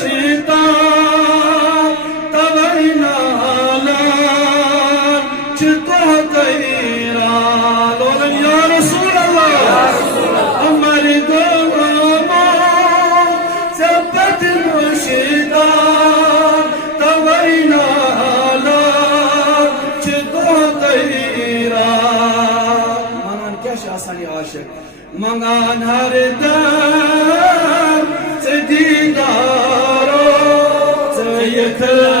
مشيطا توينا لا جتوه طيرا يا رسول الله أمر دوما ثبت مشيطا توينا لا جتوه طيرا منان كاش آساني عاشق منان هر دم تديدارو تيكل